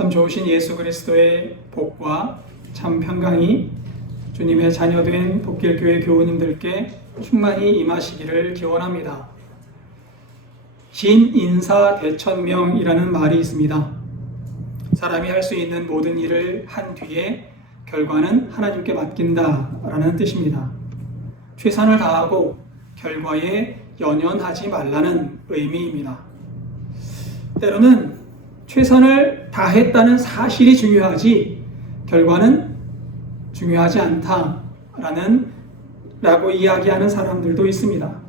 참 좋으신 예수 그리스도의 복과 참 평강이 주님의 자녀된 복길교회 교우님들께 충만히 임하시기를 기원합니다. 신인사대천명이라는 말이 있습니다. 사람이 할 수 있는 모든 일을 한 뒤에 결과는 하나님께 맡긴다라는 뜻입니다. 최선을 다하고 결과에 연연하지 말라는 의미입니다. 때로는 최선을 다했다는 사실이 중요하지 결과는 중요하지 않다라고 이야기하는 사람들도 있습니다.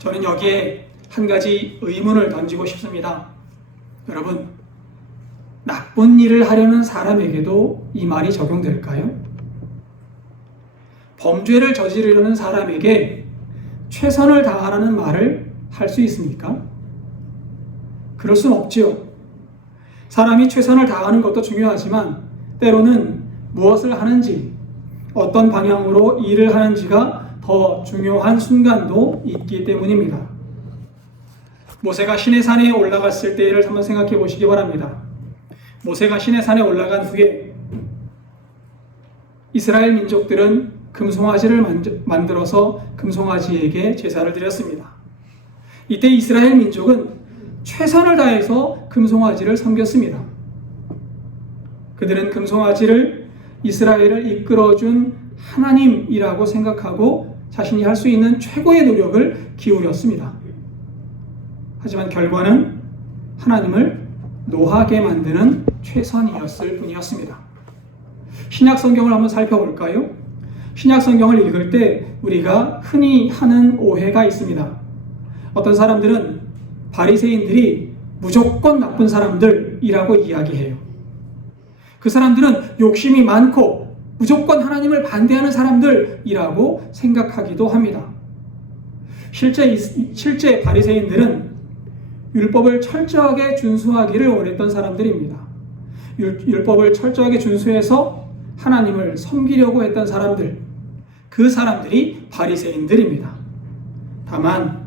저는 여기에 한 가지 의문을 던지고 싶습니다. 여러분, 나쁜 일을 하려는 사람에게도 이 말이 적용될까요? 범죄를 저지르려는 사람에게 최선을 다하라는 말을 할 수 있습니까? 그럴 수는 없지요. 사람이 최선을 다하는 것도 중요하지만 때로는 무엇을 하는지, 어떤 방향으로 일을 하는지가 더 중요한 순간도 있기 때문입니다. 모세가 시내산에 올라갔을 때를 한번 생각해 보시기 바랍니다. 모세가 시내산에 올라간 후에 이스라엘 민족들은 금송아지를 만들어서 금송아지에게 제사를 드렸습니다. 이때 이스라엘 민족은 최선을 다해서 금송아지를 섬겼습니다. 그들은 금송아지를 이스라엘을 이끌어준 하나님이라고 생각하고 자신이 할 수 있는 최고의 노력을 기울였습니다. 하지만 결과는 하나님을 노하게 만드는 최선이었을 뿐이었습니다. 신약 성경을 한번 살펴볼까요? 신약 성경을 읽을 때 우리가 흔히 하는 오해가 있습니다. 어떤 사람들은 바리새인들이 무조건 나쁜 사람들이라고 이야기해요. 그 사람들은 욕심이 많고 무조건 하나님을 반대하는 사람들이라고 생각하기도 합니다. 실제 바리새인들은 율법을 철저하게 준수하기를 원했던 사람들입니다. 율법을 철저하게 준수해서 하나님을 섬기려고 했던 사람들, 그 사람들이 바리새인들입니다. 다만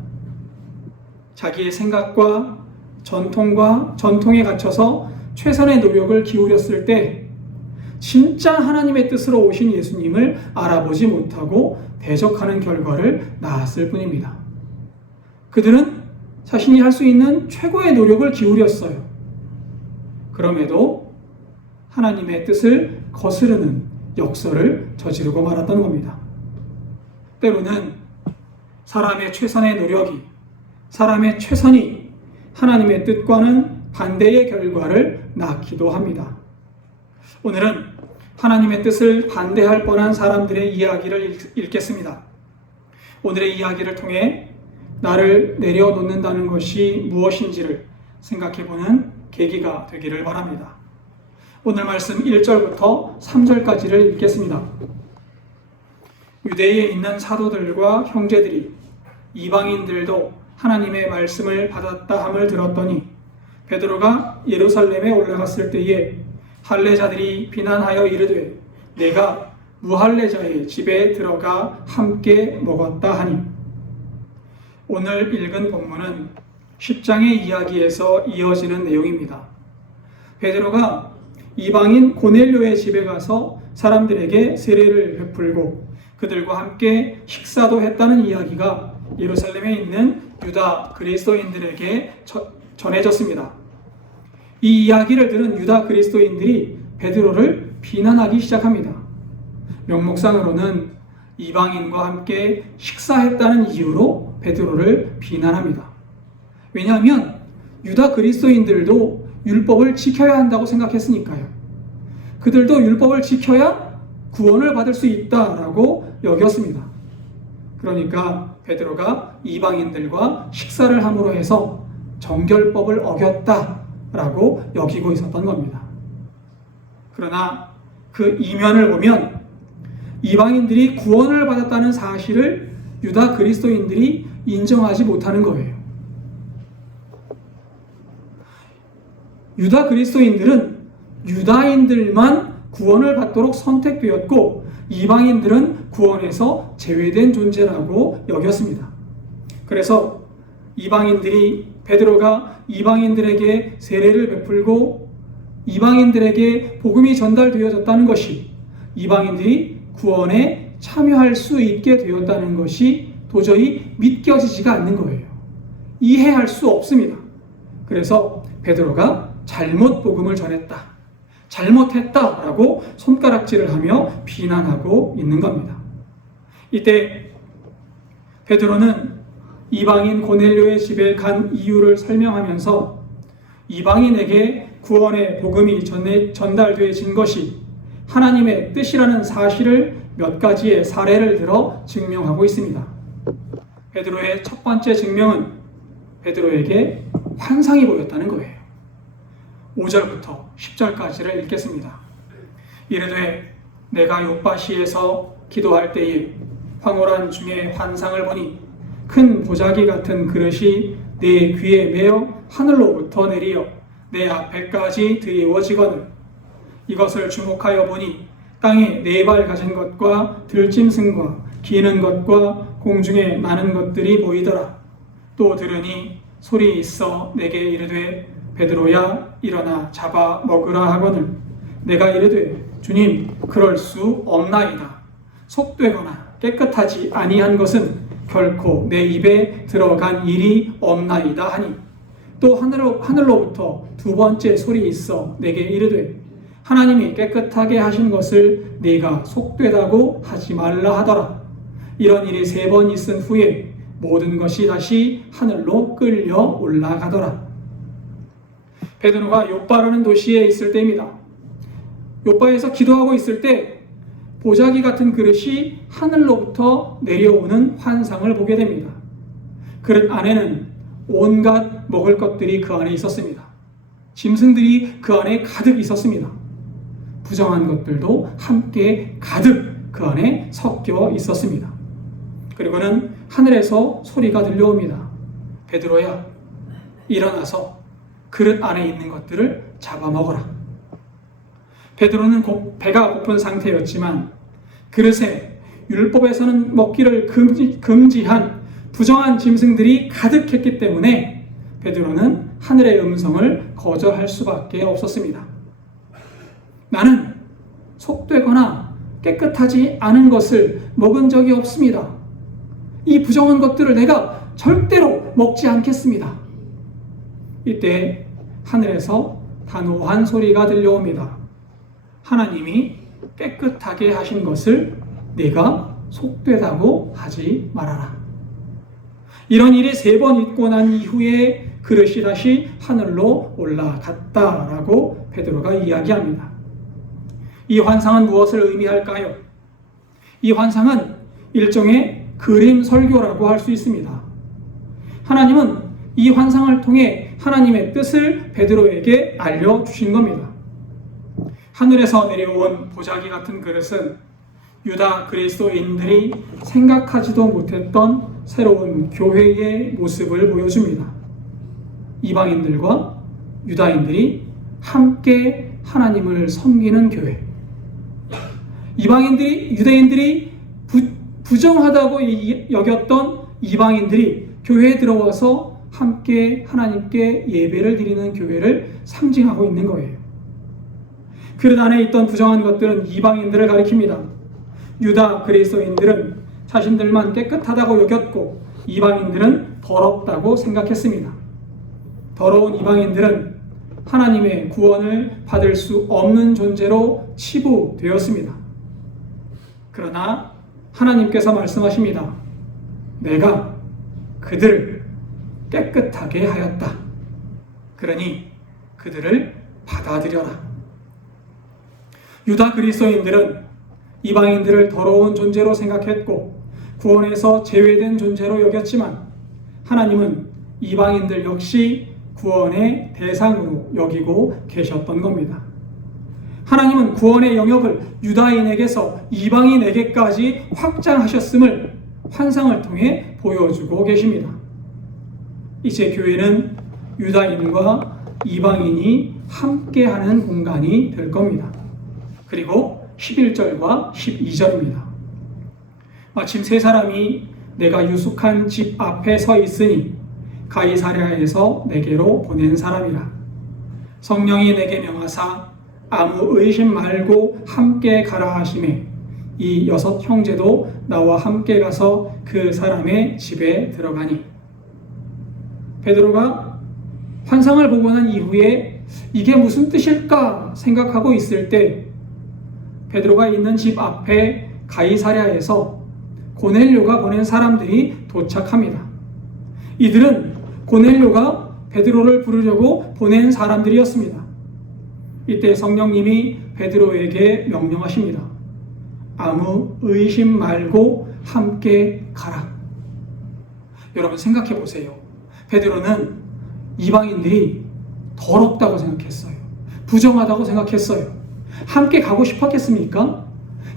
자기의 생각과 전통에 갇혀서 최선의 노력을 기울였을 때 진짜 하나님의 뜻으로 오신 예수님을 알아보지 못하고 대적하는 결과를 낳았을 뿐입니다. 그들은 자신이 할 수 있는 최고의 노력을 기울였어요. 그럼에도 하나님의 뜻을 거스르는 역설을 저지르고 말았던 겁니다. 때로는 사람의 최선의 노력이, 사람의 최선이 하나님의 뜻과는 반대의 결과를 낳기도 합니다. 오늘은 하나님의 뜻을 반대할 뻔한 사람들의 이야기를 읽겠습니다. 오늘의 이야기를 통해 나를 내려놓는다는 것이 무엇인지를 생각해보는 계기가 되기를 바랍니다. 오늘 말씀 1절부터 3절까지를 읽겠습니다. 유대에 있는 사도들과 형제들이 이방인들도 하나님의 말씀을 받았다 함을 들었더니 베드로가 예루살렘에 올라갔을 때에 할례자들이 비난하여 이르되 내가 무할례자의 집에 들어가 함께 먹었다 하니. 오늘 읽은 본문은 10장의 이야기에서 이어지는 내용입니다. 베드로가 이방인 고넬료의 집에 가서 사람들에게 세례를 베풀고 그들과 함께 식사도 했다는 이야기가 예루살렘에 있는 유다 그리스도인들에게 전해졌습니다. 이 이야기를 들은 유다 그리스도인들이 베드로를 비난하기 시작합니다. 명목상으로는 이방인과 함께 식사했다는 이유로 베드로를 비난합니다. 왜냐하면 유다 그리스도인들도 율법을 지켜야 한다고 생각했으니까요. 그들도 율법을 지켜야 구원을 받을 수 있다라고 여겼습니다. 그러니까 베드로가 이방인들과 식사를 함으로 해서 정결법을 어겼다라고 여기고 있었던 겁니다. 그러나 그 이면을 보면 이방인들이 구원을 받았다는 사실을 유다 그리스도인들이 인정하지 못하는 거예요. 유다 그리스도인들은 유다인들만 구원을 받도록 선택되었고 이방인들은 구원에서 제외된 존재라고 여겼습니다. 그래서 베드로가 이방인들에게 세례를 베풀고 이방인들에게 복음이 전달되어졌다는 것이 이방인들이 구원에 참여할 수 있게 되었다는 것이 도저히 믿겨지지가 않는 거예요. 이해할 수 없습니다. 그래서 베드로가 잘못 복음을 전했다, 잘못했다라고 손가락질을 하며 비난하고 있는 겁니다. 이때 베드로는 이방인 고넬료의 집에 간 이유를 설명하면서 이방인에게 구원의 복음이 전달되어진 것이 하나님의 뜻이라는 사실을 몇 가지의 사례를 들어 증명하고 있습니다. 베드로의 첫 번째 증명은 베드로에게 환상이 보였다는 거예요. 5절부터 10절까지를 읽겠습니다. 이르되 내가 요빠시에서 기도할 때에 황홀한 중에 환상을 보니 큰 보자기 같은 그릇이 내 귀에 매어 하늘로부터 내리어 내 앞에까지 드리워지거늘 이것을 주목하여 보니 땅에 4발 가진 것과 들짐승과 기는 것과 공중에 나는 것들이 보이더라. 또 들으니 소리 있어 내게 이르되 베드로야 일어나 잡아 먹으라 하거늘 내가 이르되 주님 그럴 수 없나이다. 속되거나 깨끗하지 아니한 것은 결코 내 입에 들어간 일이 없나이다 하니 또 하늘로부터 두 번째 소리 있어 내게 이르되 하나님이 깨끗하게 하신 것을 네가 속되다고 하지 말라 하더라. 이런 일이 3번 있은 후에 모든 것이 다시 하늘로 끌려 올라가더라. 베드로가 요빠라는 도시에 있을 때입니다. 요빠에서 기도하고 있을 때 보자기 같은 그릇이 하늘로부터 내려오는 환상을 보게 됩니다. 그릇 안에는 온갖 먹을 것들이 그 안에 있었습니다. 짐승들이 그 안에 가득 있었습니다. 부정한 것들도 함께 가득 그 안에 섞여 있었습니다. 그리고는 하늘에서 소리가 들려옵니다. 베드로야, 일어나서 그릇 안에 있는 것들을 잡아먹어라. 베드로는 배가 고픈 상태였지만 그릇에 율법에서는 먹기를 금지한 부정한 짐승들이 가득했기 때문에 베드로는 하늘의 음성을 거절할 수밖에 없었습니다. 나는 속되거나 깨끗하지 않은 것을 먹은 적이 없습니다. 이 부정한 것들을 내가 절대로 먹지 않겠습니다. 이때 하늘에서 단호한 소리가 들려옵니다. 하나님이 깨끗하게 하신 것을 네가 속되다고 하지 말아라. 이런 일이 3번 있고 난 이후에 그릇이 다시 하늘로 올라갔다라고 베드로가 이야기합니다. 이 환상은 무엇을 의미할까요? 이 환상은 일종의 그림 설교라고 할 수 있습니다. 하나님은 이 환상을 통해 하나님의 뜻을 베드로에게 알려주신 겁니다. 하늘에서 내려온 보자기 같은 그릇은 유다 그리스도인들이 생각하지도 못했던 새로운 교회의 모습을 보여줍니다. 이방인들과 유다인들이 함께 하나님을 섬기는 교회. 유다인들이 부정하다고 여겼던 이방인들이 교회에 들어와서 함께 하나님께 예배를 드리는 교회를 상징하고 있는 거예요. 그릇 안에 있던 부정한 것들은 이방인들을 가리킵니다. 유다 그리스도인들은 자신들만 깨끗하다고 여겼고 이방인들은 더럽다고 생각했습니다. 더러운 이방인들은 하나님의 구원을 받을 수 없는 존재로 치부되었습니다. 그러나 하나님께서 말씀하십니다. 내가 그들을 깨끗하게 하였다. 그러니 그들을 받아들여라. 유다 그리스도인들은 이방인들을 더러운 존재로 생각했고 구원에서 제외된 존재로 여겼지만 하나님은 이방인들 역시 구원의 대상으로 여기고 계셨던 겁니다. 하나님은 구원의 영역을 유다인에게서 이방인에게까지 확장하셨음을 환상을 통해 보여주고 계십니다. 이제 교회는 유다인과 이방인이 함께하는 공간이 될 겁니다. 그리고 11절과 12절입니다. 마침 3사람이 내가 유숙한 집 앞에 서 있으니 가이사랴에서 내게로 보낸 사람이라. 성령이 내게 명하사 아무 의심 말고 함께 가라 하시매 이 6 형제도 나와 함께 가서 그 사람의 집에 들어가니. 베드로가 환상을 보고 난 이후에 이게 무슨 뜻일까 생각하고 있을 때 베드로가 있는 집 앞에 가이사랴에서 고넬료가 보낸 사람들이 도착합니다. 이들은 고넬료가 베드로를 부르려고 보낸 사람들이었습니다. 이때 성령님이 베드로에게 명령하십니다. 아무 의심 말고 함께 가라. 여러분 생각해 보세요. 베드로는 이방인들이 더럽다고 생각했어요. 부정하다고 생각했어요. 함께 가고 싶었겠습니까?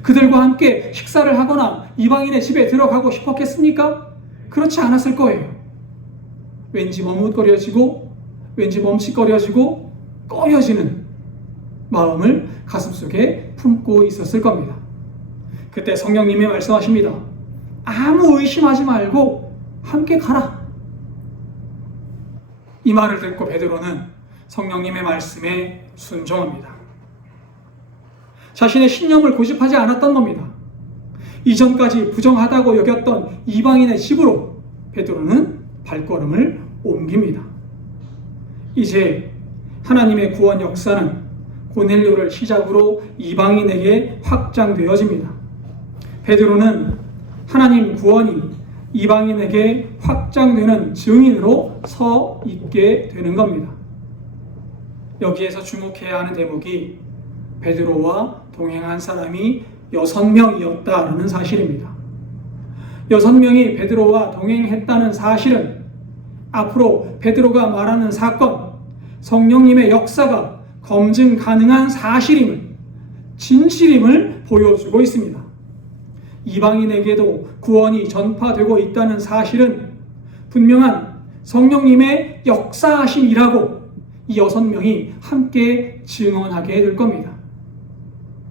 그들과 함께 식사를 하거나 이방인의 집에 들어가고 싶었겠습니까? 그렇지 않았을 거예요. 왠지 머뭇거려지고 왠지 멈칫거려지고 꺼려지는 마음을 가슴속에 품고 있었을 겁니다. 그때 성령님이 말씀하십니다. 아무 의심하지 말고 함께 가라. 이 말을 듣고 베드로는 성령님의 말씀에 순종합니다. 자신의 신념을 고집하지 않았던 겁니다. 이전까지 부정하다고 여겼던 이방인의 집으로 베드로는 발걸음을 옮깁니다. 이제 하나님의 구원 역사는 고넬료를 시작으로 이방인에게 확장되어집니다. 베드로는 하나님 구원이 이방인에게 확장되는 증인으로 서 있게 되는 겁니다. 여기에서 주목해야 하는 대목이 베드로와 동행한 사람이 6명이었다라는 사실입니다. 6명이 베드로와 동행했다는 사실은 앞으로 베드로가 말하는 사건, 성령님의 역사가 검증 가능한 사실임을, 진실임을 보여주고 있습니다. 이방인에게도 구원이 전파되고 있다는 사실은 분명한 성령님의 역사하심이라고 이 6명이 함께 증언하게 될 겁니다.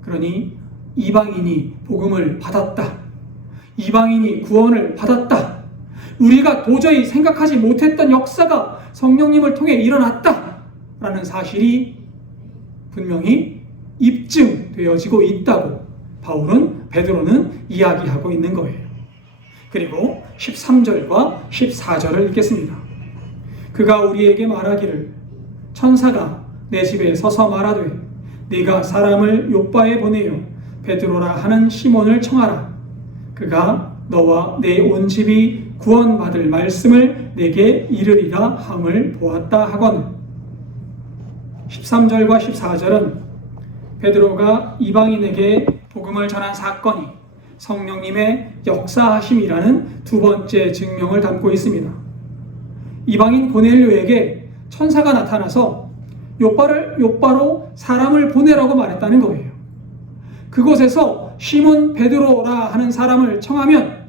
그러니 이방인이 복음을 받았다. 이방인이 구원을 받았다. 우리가 도저히 생각하지 못했던 역사가 성령님을 통해 일어났다. 라는 사실이 분명히 입증되어지고 있다고 베드로는 이야기하고 있는 거예요. 그리고 13절과 14절을 읽겠습니다. 그가 우리에게 말하기를 천사가 내 집에 서서 말하되 네가 사람을 요빠에 보내어 베드로라 하는 시몬을 청하라. 그가 너와 내 온 집이 구원받을 말씀을 내게 이르리라 함을 보았다 하거늘. 13절과 14절은 베드로가 이방인에게 복음을 전한 사건이 성령님의 역사하심이라는 두 번째 증명을 담고 있습니다. 이방인 고넬료에게 천사가 나타나서 요빠로 사람을 보내라고 말했다는 거예요. 그곳에서 시몬 베드로라 하는 사람을 청하면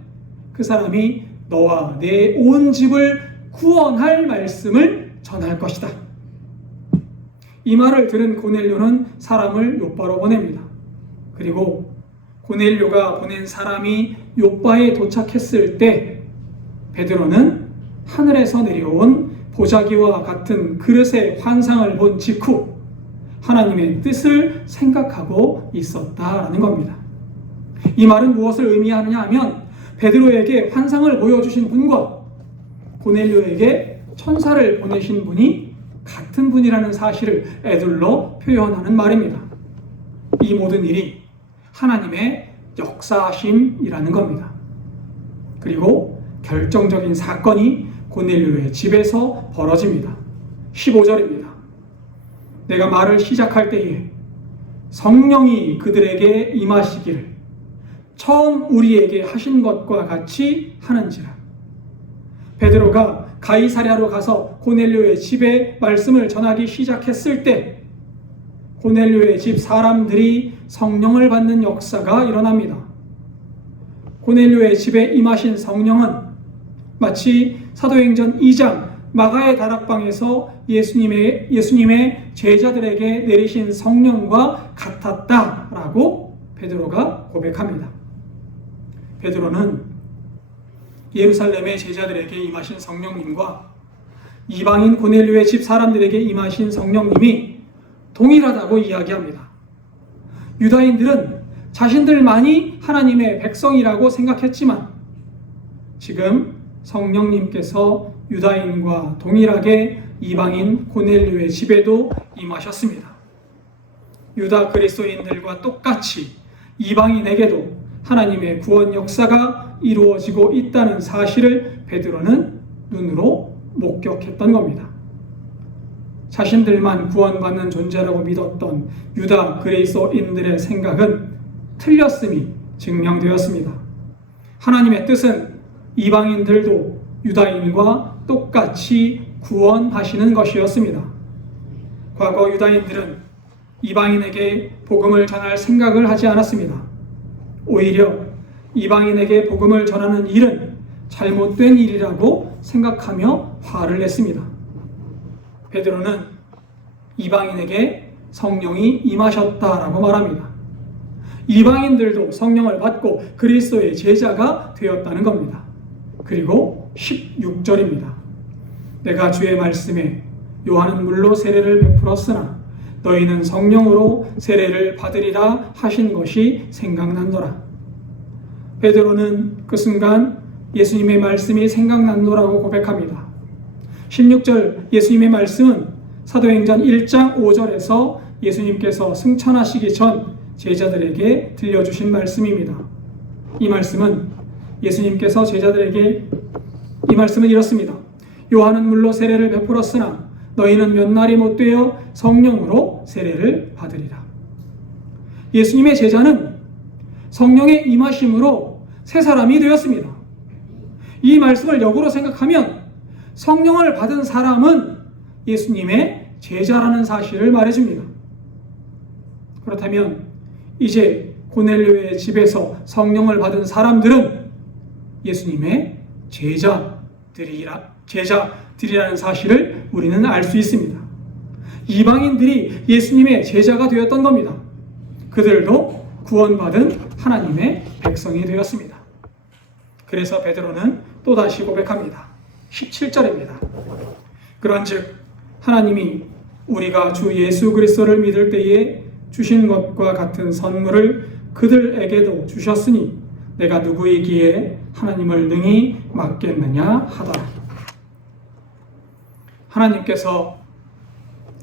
그 사람이 너와 내 온 집을 구원할 말씀을 전할 것이다. 이 말을 들은 고넬료는 사람을 요빠로 보냅니다. 그리고 고넬료가 보낸 사람이 요빠에 도착했을 때 베드로는 하늘에서 내려온 보자기와 같은 그릇의 환상을 본 직후 하나님의 뜻을 생각하고 있었다라는 겁니다. 이 말은 무엇을 의미하느냐 하면 베드로에게 환상을 보여주신 분과 고넬료에게 천사를 보내신 분이 같은 분이라는 사실을 에둘러 표현하는 말입니다. 이 모든 일이 하나님의 역사하심이라는 겁니다. 그리고 결정적인 사건이 고넬료의 집에서 벌어집니다. 15절입니다. 내가 말을 시작할 때에 성령이 그들에게 임하시기를 처음 우리에게 하신 것과 같이 하는지라. 베드로가 가이사랴로 가서 고넬료의 집에 말씀을 전하기 시작했을 때 고넬료의 집 사람들이 성령을 받는 역사가 일어납니다. 고넬료의 집에 임하신 성령은 마치 사도행전 2장 마가의 다락방에서 예수님의 제자들에게 내리신 성령과 같았다라고 베드로가 고백합니다. 베드로는 예루살렘의 제자들에게 임하신 성령님과 이방인 고넬료의 집 사람들에게 임하신 성령님이 동일하다고 이야기합니다. 유다인들은 자신들만이 하나님의 백성이라고 생각했지만 지금 성령님께서 유다인과 동일하게 이방인 고넬료의 집에도 임하셨습니다. 유다 그리스도인들과 똑같이 이방인에게도 하나님의 구원 역사가 이루어지고 있다는 사실을 베드로는 눈으로 목격했던 겁니다. 자신들만 구원받는 존재라고 믿었던 유다 그리스도인들의 생각은 틀렸음이 증명되었습니다. 하나님의 뜻은 이방인들도 유다인과 똑같이 구원하시는 것이었습니다. 과거 유다인들은 이방인에게 복음을 전할 생각을 하지 않았습니다. 오히려 이방인에게 복음을 전하는 일은 잘못된 일이라고 생각하며 화를 냈습니다. 베드로는 이방인에게 성령이 임하셨다라고 말합니다. 이방인들도 성령을 받고 그리스도의 제자가 되었다는 겁니다. 그리고 16절입니다. 내가 주의 말씀에 요한은 물로 세례를 베풀었으나 너희는 성령으로 세례를 받으리라 하신 것이 생각난노라. 베드로는 그 순간 예수님의 말씀이 생각난노라고 고백합니다. 16절 예수님의 말씀은 사도행전 1장 5절에서 예수님께서 승천하시기 전 제자들에게 들려주신 말씀입니다. 이 말씀은 예수님께서 제자들에게 이 말씀은 이렇습니다. 요한은 물로 세례를 베풀었으나 너희는 몇 날이 못 되어 성령으로 세례를 받으리라. 예수님의 제자는 성령의 임하심으로 새 사람이 되었습니다. 이 말씀을 역으로 생각하면 성령을 받은 사람은 예수님의 제자라는 사실을 말해줍니다. 그렇다면 이제 고넬료의 집에서 성령을 받은 사람들은 예수님의 제자들이라는 사실을 우리는 알 수 있습니다. 이방인들이 예수님의 제자가 되었던 겁니다. 그들도 구원받은 하나님의 백성이 되었습니다. 그래서 베드로는 또다시 고백합니다. 17절입니다. 그런즉 하나님이 우리가 주 예수 그리스도를 믿을 때에 주신 것과 같은 선물을 그들에게도 주셨으니 내가 누구이기에 하나님을 능히 막겠느냐 하더라. 하나님께서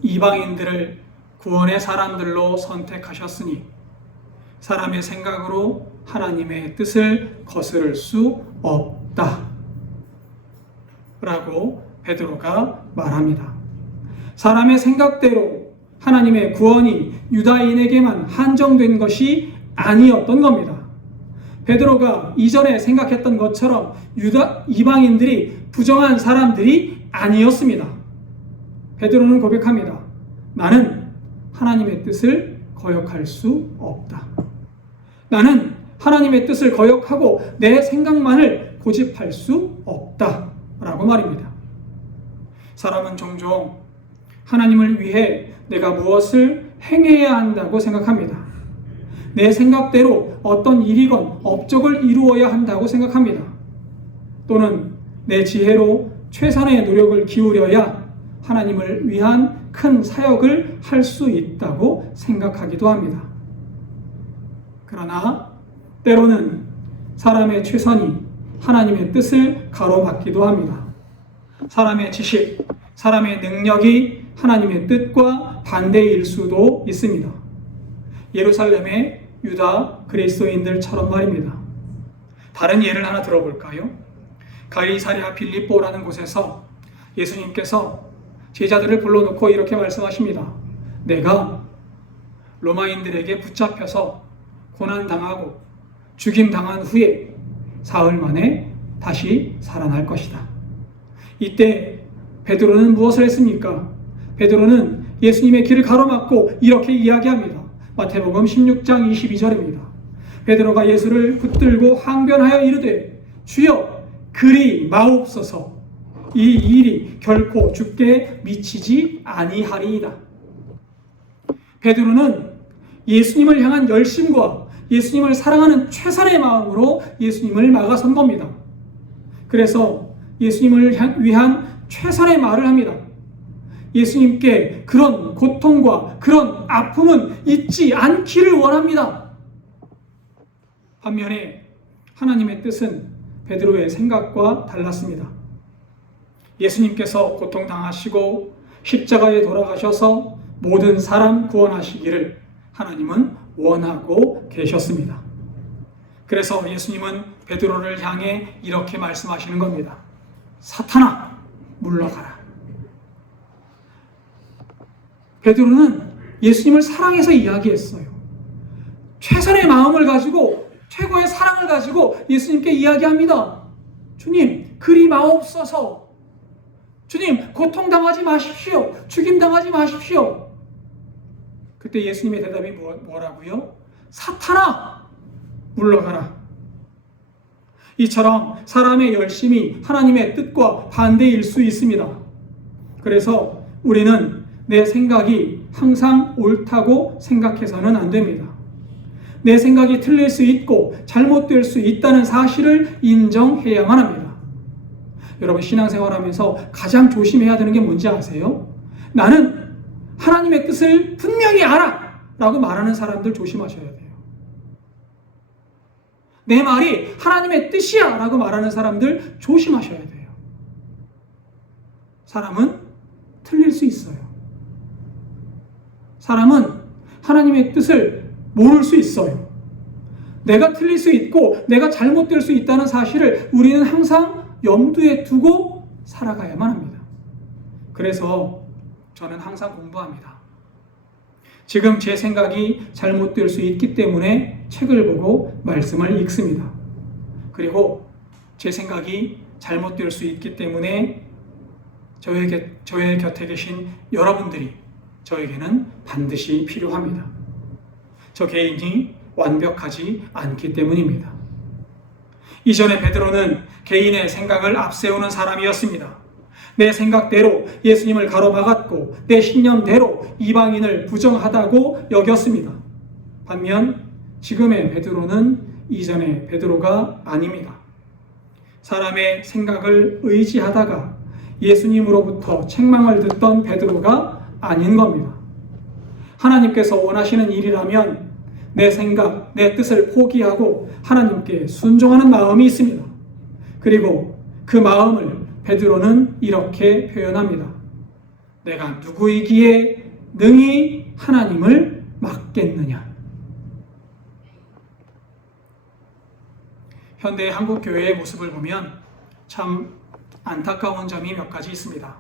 이방인들을 구원의 사람들로 선택하셨으니 사람의 생각으로 하나님의 뜻을 거스를 수 없다 라고 베드로가 말합니다. 사람의 생각대로 하나님의 구원이 유다인에게만 한정된 것이 아니었던 겁니다. 베드로가 이전에 생각했던 것처럼 이방인들이 부정한 사람들이 아니었습니다. 베드로는 고백합니다. 나는 하나님의 뜻을 거역할 수 없다. 나는 하나님의 뜻을 거역하고 내 생각만을 고집할 수 없다 라고 말입니다. 사람은 종종 하나님을 위해 내가 무엇을 행해야 한다고 생각합니다. 내 생각대로 어떤 일이건 업적을 이루어야 한다고 생각합니다. 또는 내 지혜로 최선의 노력을 기울여야 하나님을 위한 큰 사역을 할 수 있다고 생각하기도 합니다. 그러나 때로는 사람의 최선이 하나님의 뜻을 가로막기도 합니다. 사람의 지식, 사람의 능력이 하나님의 뜻과 반대일 수도 있습니다. 예루살렘의 유다 그리스도인들처럼 말입니다. 다른 예를 하나 들어볼까요? 가이사랴 빌립보라는 곳에서 예수님께서 제자들을 불러놓고 이렇게 말씀하십니다. 내가 로마인들에게 붙잡혀서 고난당하고 죽임당한 후에 사흘 만에 다시 살아날 것이다. 이때 베드로는 무엇을 했습니까? 베드로는 예수님의 길을 가로막고 이렇게 이야기합니다. 마태복음 16장 22절입니다. 베드로가 예수를 붙들고 항변하여 이르되 주여 그리 마옵소서 이 일이 결코 주께 미치지 아니하리이다. 베드로는 예수님을 향한 열심과 예수님을 사랑하는 최선의 마음으로 예수님을 막아선 겁니다. 그래서 예수님을 위한 최선의 말을 합니다. 예수님께 그런 고통과 그런 아픔은 있지 않기를 원합니다. 반면에 하나님의 뜻은 베드로의 생각과 달랐습니다. 예수님께서 고통당하시고 십자가에 돌아가셔서 모든 사람 구원하시기를 하나님은 원하고 계셨습니다. 그래서 예수님은 베드로를 향해 이렇게 말씀하시는 겁니다. 사탄아, 물러가라. 베드로는 예수님을 사랑해서 이야기했어요. 최선의 마음을 가지고 최고의 사랑을 가지고 예수님께 이야기합니다. 주님, 그리 마옵소서. 주님, 고통당하지 마십시오. 죽임당하지 마십시오. 그때 예수님의 대답이 뭐라고요? 사탄아, 물러가라. 이처럼 사람의 열심이 하나님의 뜻과 반대일 수 있습니다. 그래서 우리는 내 생각이 항상 옳다고 생각해서는 안 됩니다. 내 생각이 틀릴 수 있고 잘못될 수 있다는 사실을 인정해야만 합니다. 여러분, 신앙생활하면서 가장 조심해야 되는 게 뭔지 아세요? 나는 하나님의 뜻을 분명히 알아! 라고 말하는 사람들 조심하셔야 돼요. 내 말이 하나님의 뜻이야! 라고 말하는 사람들 조심하셔야 돼요. 사람은 틀릴 수 있어요. 사람은 하나님의 뜻을 모를 수 있어요. 내가 틀릴 수 있고 내가 잘못될 수 있다는 사실을 우리는 항상 염두에 두고 살아가야만 합니다. 그래서 저는 항상 공부합니다. 지금 제 생각이 잘못될 수 있기 때문에 책을 보고 말씀을 읽습니다. 그리고 제 생각이 잘못될 수 있기 때문에 저의 곁에 계신 여러분들이 저에게는 반드시 필요합니다. 저 개인이 완벽하지 않기 때문입니다. 이전에 베드로는 개인의 생각을 앞세우는 사람이었습니다. 내 생각대로 예수님을 가로막았고 내 신념대로 이방인을 부정하다고 여겼습니다. 반면 지금의 베드로는 이전의 베드로가 아닙니다. 사람의 생각을 의지하다가 예수님으로부터 책망을 듣던 베드로가 아닌 겁니다. 하나님께서 원하시는 일이라면 내 생각, 내 뜻을 포기하고 하나님께 순종하는 마음이 있습니다. 그리고 그 마음을 베드로는 이렇게 표현합니다. 내가 누구이기에 능히 하나님을 막겠느냐. 현대 한국 교회의 모습을 보면 참 안타까운 점이 몇 가지 있습니다.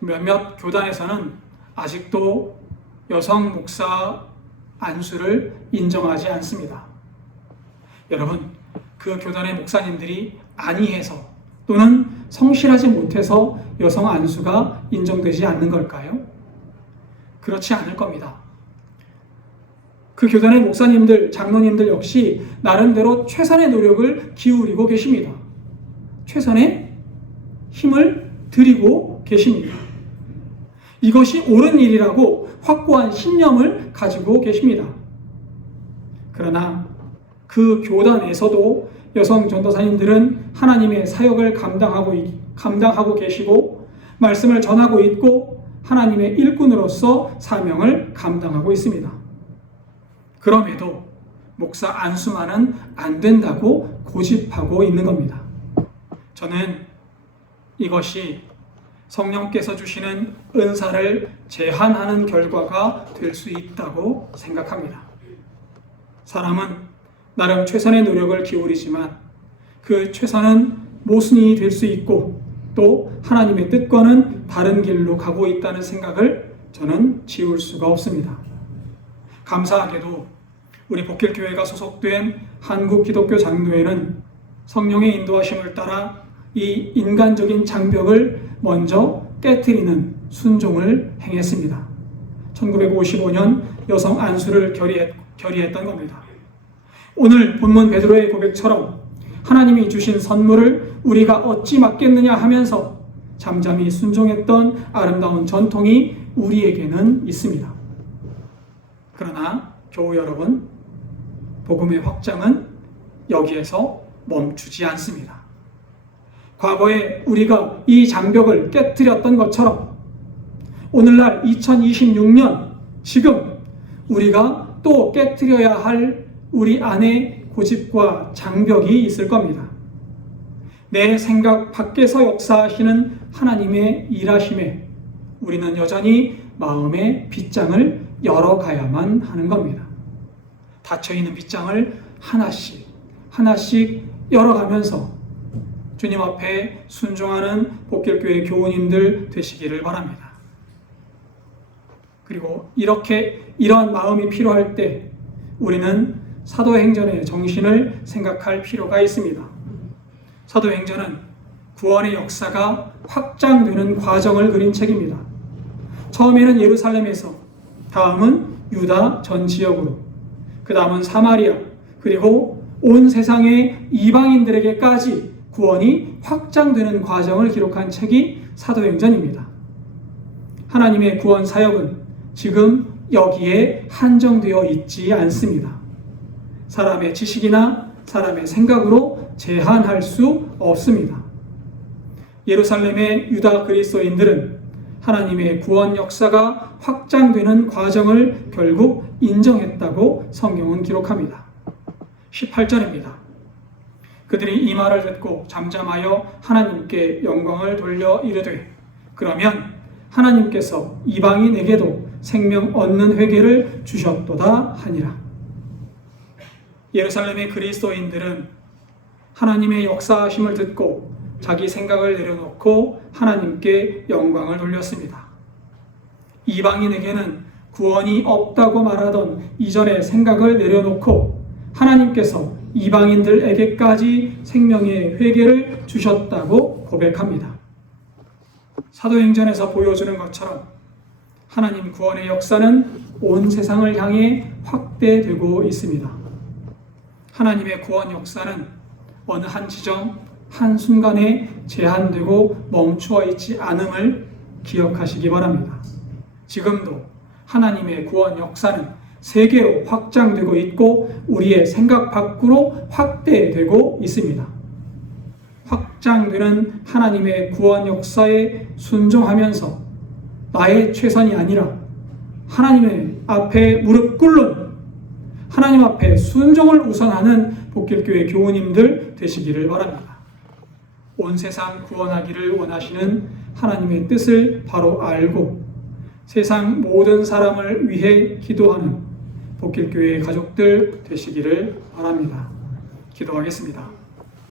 몇몇 교단에서는 아직도 여성 목사 안수를 인정하지 않습니다. 여러분, 그 교단의 목사님들이 안이해서 또는 성실하지 못해서 여성 안수가 인정되지 않는 걸까요? 그렇지 않을 겁니다. 그 교단의 목사님들, 장로님들 역시 나름대로 최선의 노력을 기울이고 계십니다. 최선의 힘을 들이고 계십니다. 이것이 옳은 일이라고 확고한 신념을 가지고 계십니다. 그러나 그 교단에서도 여성 전도사님들은 하나님의 사역을 감당하고 계시고 말씀을 전하고 있고 하나님의 일꾼으로서 사명을 감당하고 있습니다. 그럼에도 목사 안수만은 안 된다고 고집하고 있는 겁니다. 저는 이것이 성령께서 주시는 은사를 제한하는 결과가 될 수 있다고 생각합니다. 사람은 나름 최선의 노력을 기울이지만 그 최선은 모순이 될 수 있고 또 하나님의 뜻과는 다른 길로 가고 있다는 생각을 저는 지울 수가 없습니다. 감사하게도 우리 복길교회가 소속된 한국기독교장로회는 성령의 인도하심을 따라 이 인간적인 장벽을 먼저 깨트리는 순종을 행했습니다. 1955년 여성 안수를 결의했던 겁니다. 오늘 본문 베드로의 고백처럼 하나님이 주신 선물을 우리가 어찌 막겠느냐 하면서 잠잠히 순종했던 아름다운 전통이 우리에게는 있습니다. 그러나 교우 여러분, 복음의 확장은 여기에서 멈추지 않습니다. 과거에 우리가 이 장벽을 깨뜨렸던 것처럼 오늘날 2026년 지금 우리가 또 깨트려야 할 우리 안에 고집과 장벽이 있을 겁니다. 내 생각 밖에서 역사하시는 하나님의 일하심에 우리는 여전히 마음의 빗장을 열어가야만 하는 겁니다. 닫혀있는 빗장을 하나씩 열어가면서 주님 앞에 순종하는 복길교회 교우님들 되시기를 바랍니다. 그리고 이런 마음이 필요할 때 우리는 사도행전의 정신을 생각할 필요가 있습니다. 사도행전은 구원의 역사가 확장되는 과정을 그린 책입니다. 처음에는 예루살렘에서, 다음은 유다 전 지역으로, 그 다음은 사마리아, 그리고 온 세상의 이방인들에게까지 구원이 확장되는 과정을 기록한 책이 사도행전입니다. 하나님의 구원 사역은 지금 여기에 한정되어 있지 않습니다. 사람의 지식이나 사람의 생각으로 제한할 수 없습니다. 예루살렘의 유다 그리스도인들은 하나님의 구원 역사가 확장되는 과정을 결국 인정했다고 성경은 기록합니다. 18절입니다. 그들이 이 말을 듣고 잠잠하여 하나님께 영광을 돌려 이르되 그러면 하나님께서 이방인에게도 생명 얻는 회개를 주셨도다 하니라. 예루살렘의 그리스도인들은 하나님의 역사하심을 듣고 자기 생각을 내려놓고 하나님께 영광을 돌렸습니다. 이방인에게는 구원이 없다고 말하던 이전의 생각을 내려놓고 하나님께서 이방인들에게까지 생명의 회개를 주셨다고 고백합니다. 사도행전에서 보여주는 것처럼 하나님 구원의 역사는 온 세상을 향해 확대되고 있습니다. 하나님의 구원 역사는 어느 한 지점, 한순간에 제한되고 멈추어 있지 않음을 기억하시기 바랍니다. 지금도 하나님의 구원 역사는 세계로 확장되고 있고 우리의 생각 밖으로 확대되고 있습니다. 확장되는 하나님의 구원 역사에 순종하면서 나의 최선이 아니라 하나님의 앞에 무릎 꿇는 하나님 앞에 순종을 우선하는 복길교회 교우님들 되시기를 바랍니다. 온 세상 구원하기를 원하시는 하나님의 뜻을 바로 알고 세상 모든 사람을 위해 기도하는 복길교회 가족들 되시기를 바랍니다. 기도하겠습니다.